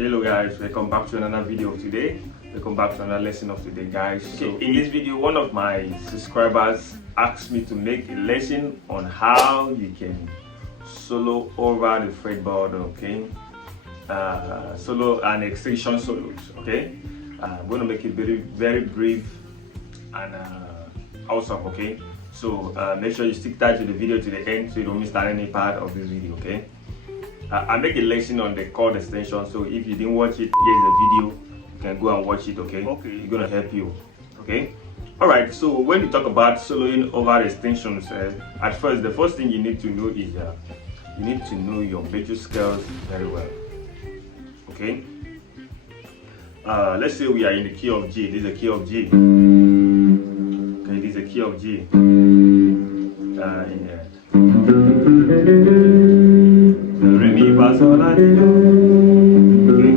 Hello guys, welcome back to another video of today. Welcome back to another lesson of today, guys. So in this video, one of my subscribers asked me to make a lesson on how you can solo over the fretboard, okay? Solo and extension solos, okay? I'm going to make it very brief and awesome, okay? So make sure you stick tight to the video to the end so you don't miss out any part of this video, okay? I make a lesson on the chord extension, so if you didn't watch it, here's the video. You can go and watch it, okay? It's gonna help you, okay? Alright, so when you talk about soloing over extensions, at first, the first thing you need to know is you need to know your major scales very well, okay? Let's say we are in the key of G. This is a key of G. Okay, this is a key of G. Re, mi, fa, sol, la, ti, do. Okay.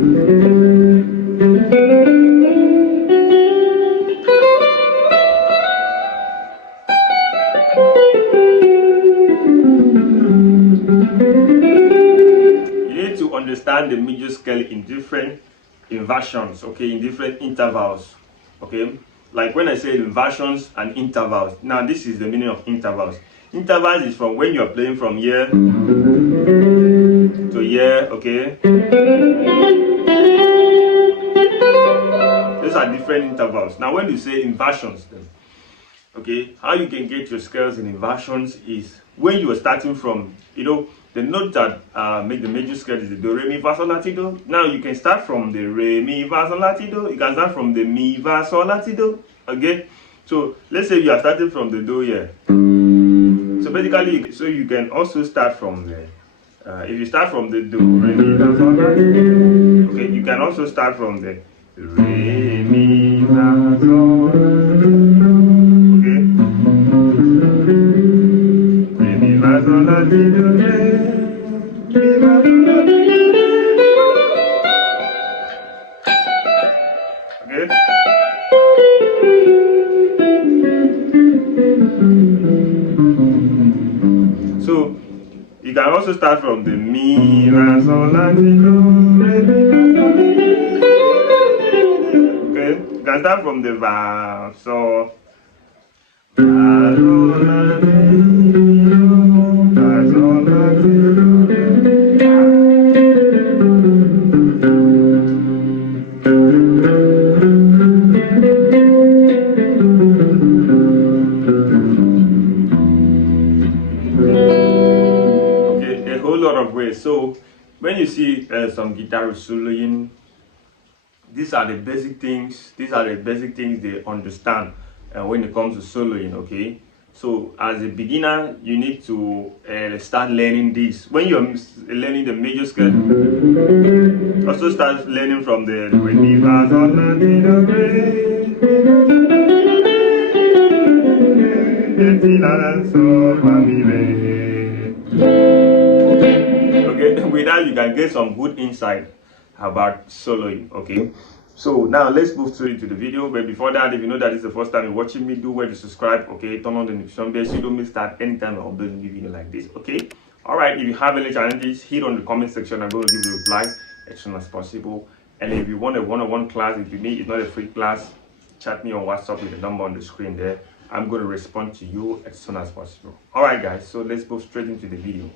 You need to understand the major scale in different inversions, okay, in different intervals, okay. Like when I say inversions and intervals, now this is the meaning of intervals. Intervals is from when you are playing from here to here, okay. These are different intervals. Now when you say inversions, then, okay, how you can get your scales in inversions is when you are starting from, you know, the note that make the major scale is the do, re, mi, fa, sol, la, ti, do. Now you can start from the re, mi, fa, sol, la, ti, do. You can start from the mi, fa, sol, la, ti, do. Okay, so let's say you are starting from the do here. So basically, so you can also start from the if you start from the do, re, mi, fa, sol, la, ti, do. Okay, you can also start from the re, mi, fa, sol, la, ti, do. Okay, re, mi, fa, sol, la, ti, do. Okay. So you can also start from the mi, fa, sol, la, ti, do, re, mi, fa, sol, la, ti, do. Okay, you can start from the va, so fa, sol, la, ti, do, fa, sol, la, ti, do. So when you see some guitarists soloing, these are the basic things. These are the basic things they understand when it comes to soloing. Okay, so as a beginner, you need to start learning this. When you're learning the major scale, also start learning from the re, mi, fa, sol, la, ti, do, re, ti, la, sol, fa, mi, re. Okay, with that you can get some good insight about soloing. Okay, so now let's move straight into the video. But before that, if you know that it's the first time you're watching me, do well to subscribe. Okay, turn on the notification bell so you don't miss that anytime I upload a new video like this. Okay, all right, if you have any challenges, hit on the comment section. I'm going to give you a reply as soon as possible. And if you want a one-on-one class, if you need, it's not a free class, chat me on WhatsApp with the number on the screen there. I'm going to respond to you as soon as possible. All right guys, so let's move straight into the video.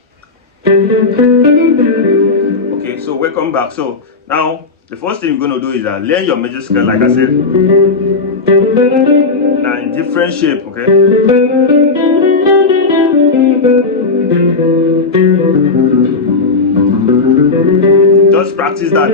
Okay, so welcome back. So now the first thing you're going to do is learn your major scale, like I said. Now in different shape, okay. Just practice that.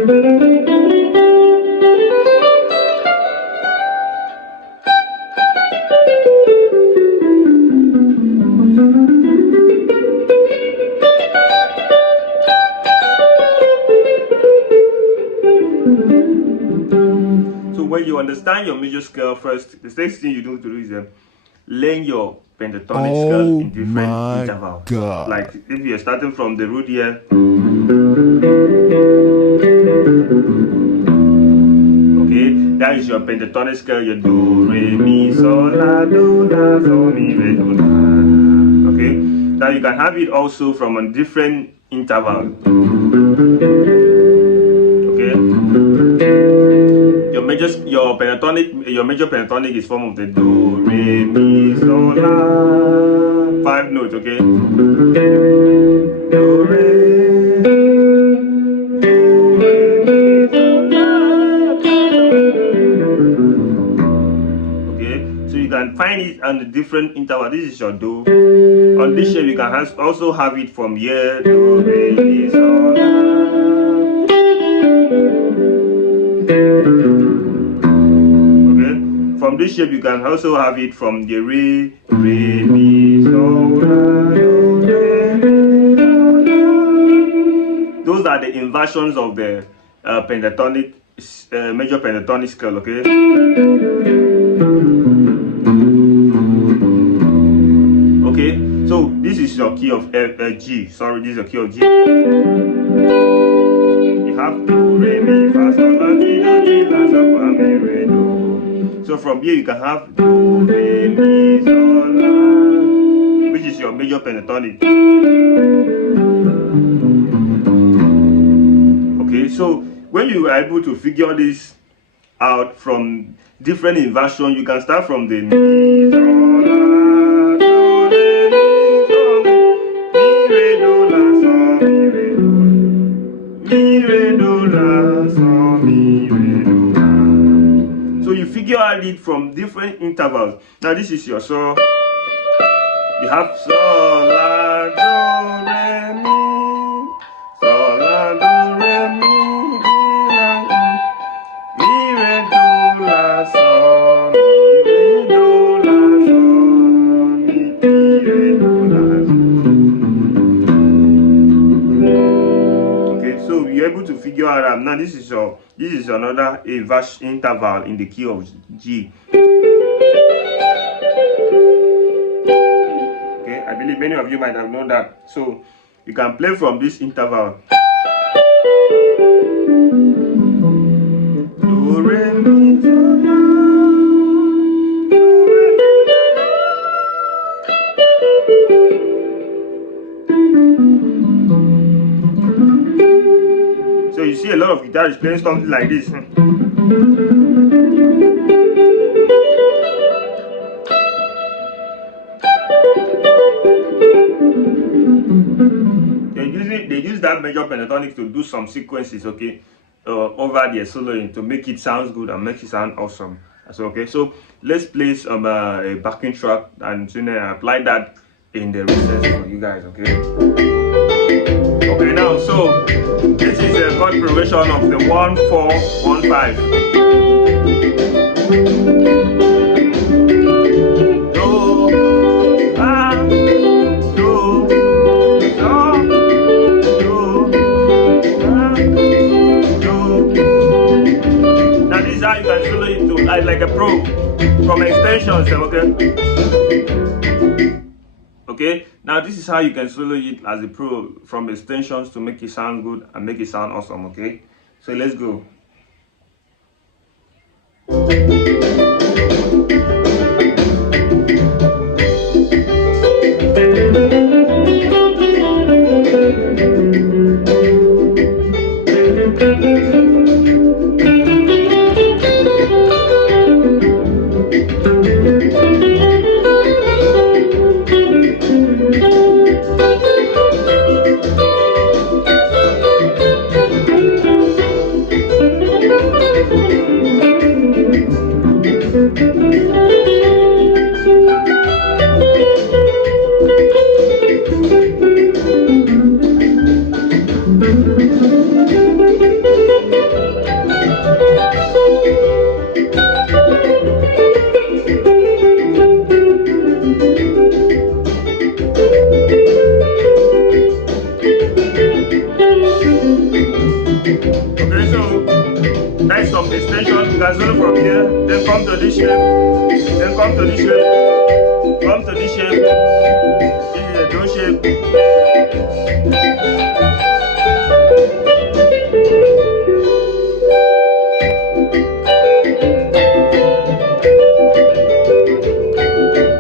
When you understand your major scale first, the next thing you need to do is learn your pentatonic scale in different intervals. Like if you're starting from the root here, okay, that is your pentatonic scale, your do, re, mi, sol, la, do, la, sol, mi, re, do, la. Okay, now you can have it also from a different interval. Okay. major pentatonic is form of the do, re, mi, so, la. 5 notes, okay? Do, re, so you can find it on the different interval. This is your do. On this shape, you can also have it from here, do, re, mi, so, la. Okay. From this shape, you can also have it from the re, mi, so, la, do, re, mi, so, la. Those are the inversions of the pentatonic, major pentatonic scale. Okay. Okay, so this is your key of G. Sorry, this is your key of G. You have do, re, mi, fa, sol, la, ti, do, ti, la, so, fa, mi, re, do. So from here you can have do, re, mi, sol, la, which is your major pentatonic. Okay, so when you are able to figure this out from different inversions, you can start from the mi, sol, la. So you figure out it from different intervals. Now this is your so. You have sol, la, do, re, mi, sol, la, do, re, mi, mi, re, do, la, sol, mi, re, do, la, sol, mi, re, do, la, sol. Okay, so you're able to figure out. Now this is another inverse interval in the key of G. Okay, I believe many of you might have known that. So you can play from this interval. Do, re, mi, sol, la. So you see a lot of guitarists playing something like this. They use that major pentatonic to do some sequences, okay, over their soloing to make it sound good and make it sound awesome. So okay, so let's play some a backing track and soon apply that in the recess for you guys, okay? Okay, now so this is a chord progression of the 1-4-1-5. Do, la, do, so, do, la, do. Now this is how you can solo it to like a pro from extensions, okay? Okay, now this is how you can solo it as a pro from extensions to make it sound good and make it sound awesome, okay? So let's go. can solo from here, then come to this shape, then come to this shape, come to this shape. This is a do shape.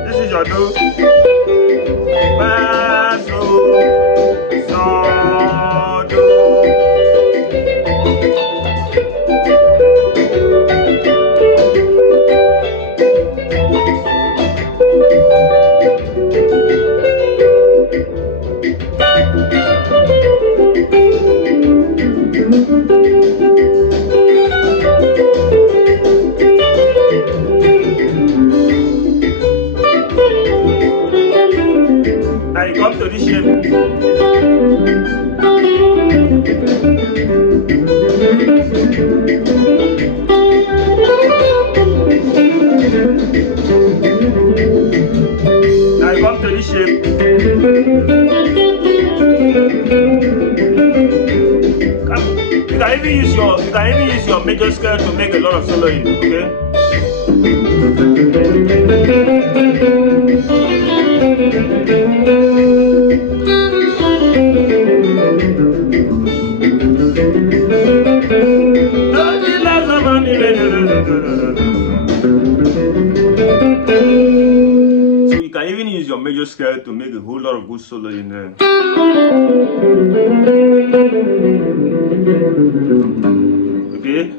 This is your do. Fa, so, do. even use your major scale to make a lot of soloing, okay? So you can even use your major scale to make a whole lot of good solo in there. Okay?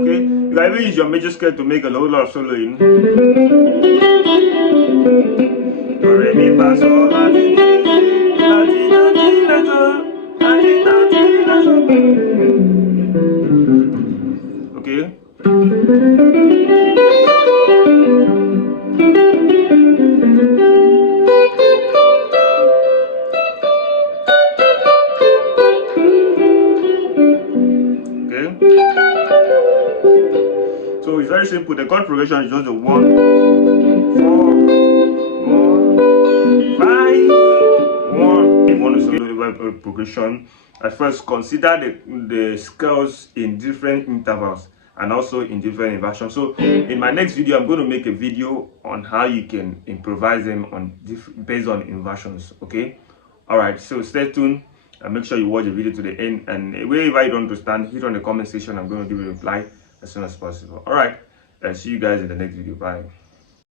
Okay, you can even use your major scale to make a whole lot of soloing. Re mi fa sol la ti la ti la ti la sol la ti la ti la sol. Okay. Okay. So it's very simple. The chord progression is just the 1, 4, 1, 5, 1. If you want to solo progression, at first consider the scales in different intervals and also in different inversions. So in my next video, I'm going to make a video on how you can improvise them on based on inversions. Okay, all right, so stay tuned and make sure you watch the video to the end, and wherever you don't understand, hit on the comment section. I'm going to give you a reply as soon as possible. All right, see you guys in the next video. Bye.